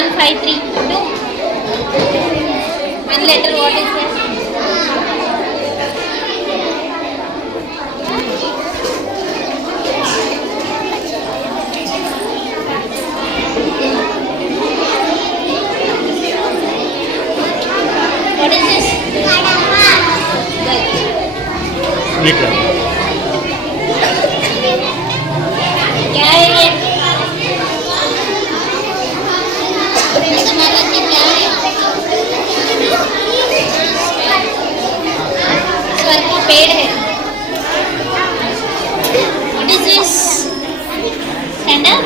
153 2 one letter. What is that? What is this? Sweet. क्या है ये? क्या है? स्वर का पेड़ है. What is this? Stand up.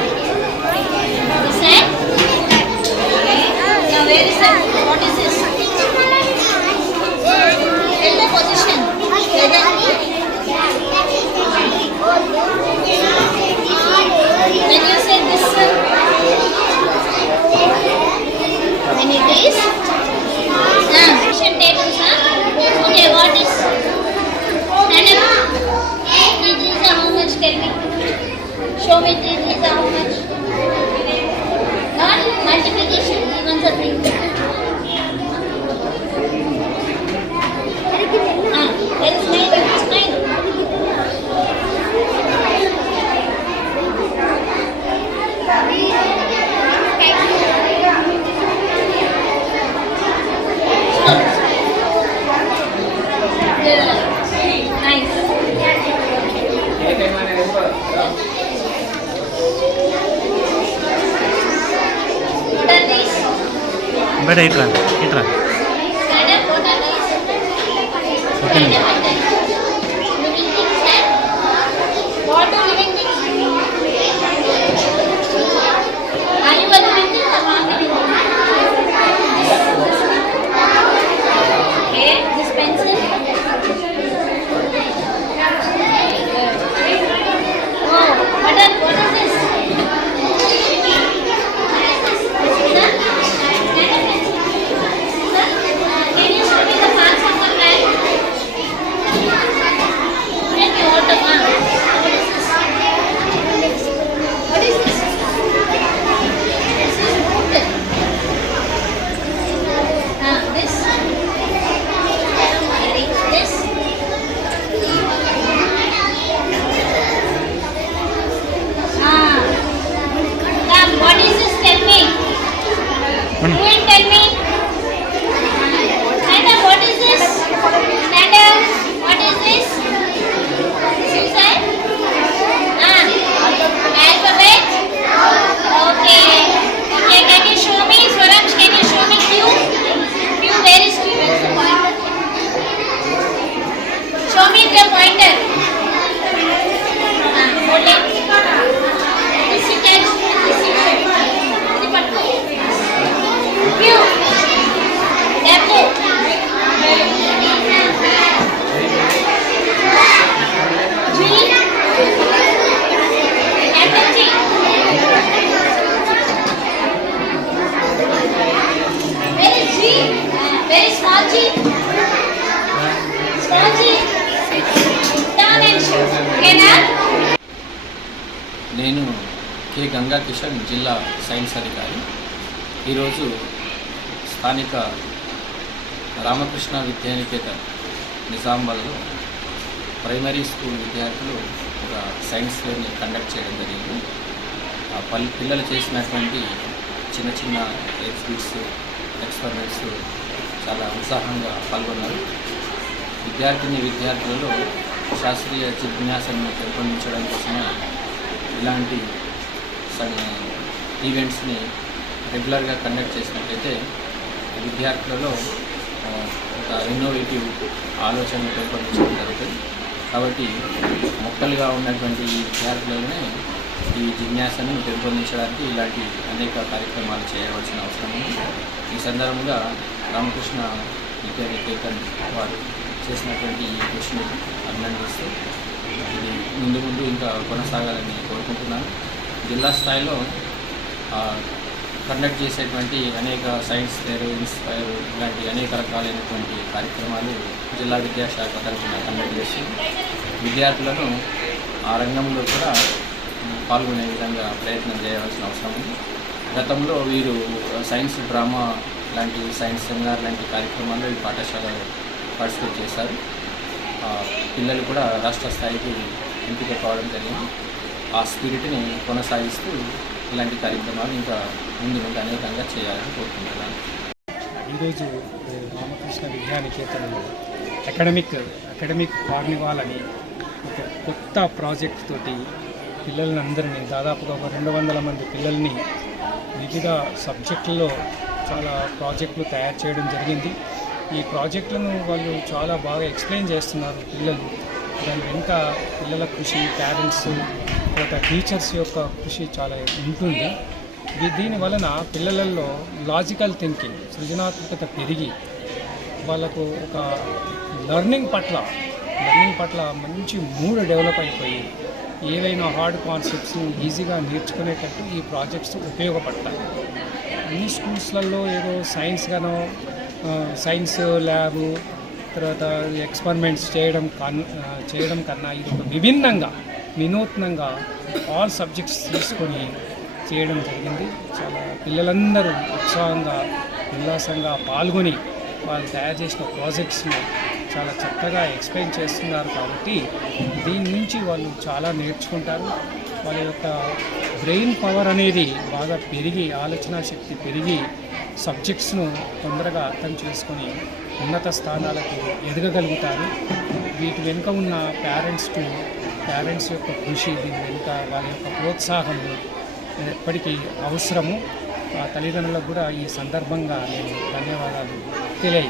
This side. Now where is that? What is this? Tell the position. When you say this, when it is tables, okay, what is stand up? 3 threes are how much? Tell me. Show me 3 threes are how much? Not multiplication, even the 3. That is 9. It's 9. Better itra. Stand up, what are these? Stand up and then living things and what do living things do? Are you a living thing or not living thing? Okay, this pencil. Oh, what is this? నేను కే గంగా కిషన్ జిల్లా సైన్స్ అధికారి. ఈరోజు స్థానిక రామకృష్ణ విద్యానికేతన్ నిజామాబాద్లో primary school విద్యార్థులు ఒక సైన్స్ ఫేర్ని కండక్ట్ చేయడం జరిగింది. పిల్లలు చేసినటువంటి చిన్న చిన్న ఎగ్జిబిట్స్, ఎక్స్పెరిమెంట్స్ చాలా ఉత్సాహంగా పాల్గొన్నారు. విద్యార్థులలో శాస్త్రీయ జిజ్ఞాసను పెంపొందించడం కోసమే ఇలాంటి ఈవెంట్స్ని రెగ్యులర్గా కండక్ట్ చేసినట్లయితే విద్యార్థులలో ఒక ఇన్నోవేటివ్ ఆలోచనను పెంపొందించడం జరుగుతుంది. కాబట్టి మొక్కలుగా ఉన్నటువంటి ఈ విద్యార్థులలోనే ఈ జిజ్ఞాసను పెంపొందించడానికి ఇలాంటి అనేక కార్యక్రమాలు చేయవలసిన అవసరం ఉంది. ఈ సందర్భంగా రామకృష్ణ విద్యానికేతన్ వారు చేసినటువంటి ఈ కృషిని అభినందిస్తూ ఇది ముందు ఇంకా కొనసాగాలని కోరుకుంటున్నాను. జిల్లా స్థాయిలో కండక్ట్ చేసేటువంటి అనేక సైన్స్ ఫేర్, ఇన్స్పైర్ ఇలాంటి అనేక రకాలైనటువంటి కార్యక్రమాలు జిల్లా విద్యాశాఖ తరఫున కండక్ట్ చేసి విద్యార్థులను ఆ రంగంలో కూడా పాల్గొనే విధంగా ప్రయత్నం చేయవలసిన అవసరం ఉంది. గతంలో వీరు సైన్స్ డ్రామా లాంటి సైన్స్ సెమినార్ లాంటి కార్యక్రమాల్లో ఈ పాఠశాలలో పార్టిసిపేట్ చేశారు. పిల్లలు కూడా రాష్ట్ర స్థాయికి ఎంపిక కావడం జరిగింది. ఆ స్పిరిట్ని కొనసాగిస్తూ ఇలాంటి కార్యక్రమాలు ఇంకా ముందు నుండి అనేకంగా చేయాలని కోరుకుంటున్నాను. ఈరోజు రామకృష్ణ విద్యానికేతనంలో అకాడమిక్ కార్నివాల్ అని ఒక కొత్త ప్రాజెక్ట్ తోటి పిల్లలందరినీ దాదాపుగా ఒక 200 మంది పిల్లల్ని వివిధ సబ్జెక్టుల్లో చాలా ప్రాజెక్టులు తయారు చేయడం జరిగింది. ఈ ప్రాజెక్టులను వాళ్ళు చాలా బాగా ఎక్స్ప్లెయిన్ చేస్తున్నారు పిల్లలు. దాని వెనుక పిల్లల కృషి, పేరెంట్స్, తర్వాత టీచర్స్ యొక్క కృషి చాలా ఉంటుంది. దీని వలన పిల్లలలో లాజికల్ థింకింగ్, సృజనాత్మకత పెరిగి వాళ్ళకు ఒక లర్నింగ్ పట్ల మంచి మూడ్ డెవలప్ అయిపోయి ఏవైనా హార్డ్ కాన్సెప్ట్స్ని ఈజీగా నేర్చుకునేటట్టు ఈ ప్రాజెక్ట్స్ ఉపయోగపడతాయి. అన్ని స్కూల్స్లలో ఏదో సైన్స్ ల్యాబు, తర్వాత ఎక్స్పెరిమెంట్స్ చేయడం కన్నా ఇది ఒక వినూత్నంగా ఆల్ సబ్జెక్ట్స్ తీసుకొని చేయడం జరిగింది. చాలా పిల్లలందరూ ఉత్సాహంగా ఉల్లాసంగా పాల్గొని వాళ్ళు తయారు చేసిన ప్రాజెక్ట్స్ని చాలా చక్కగా ఎక్స్ప్లెయిన్ చేస్తున్నారు. కాబట్టి దీని నుంచి వాళ్ళు చాలా నేర్చుకుంటారు. వాళ్ళ యొక్క బ్రెయిన్ పవర్ అనేది బాగా పెరిగి, ఆలోచన శక్తి పెరిగి సబ్జెక్ట్స్ను తొందరగా అర్థం చేసుకొని ఉన్నత స్థానాలకు ఎదగగలుగుతారు. వీటి వెనుక ఉన్న పేరెంట్స్ యొక్క కృషి, దీని వెనుక వాళ్ళ యొక్క ప్రోత్సాహము ఎప్పటికీ అవసరము. తల్లిదండ్రులకు కూడా ఈ సందర్భంగా నేను ధన్యవాదాలు తెలియ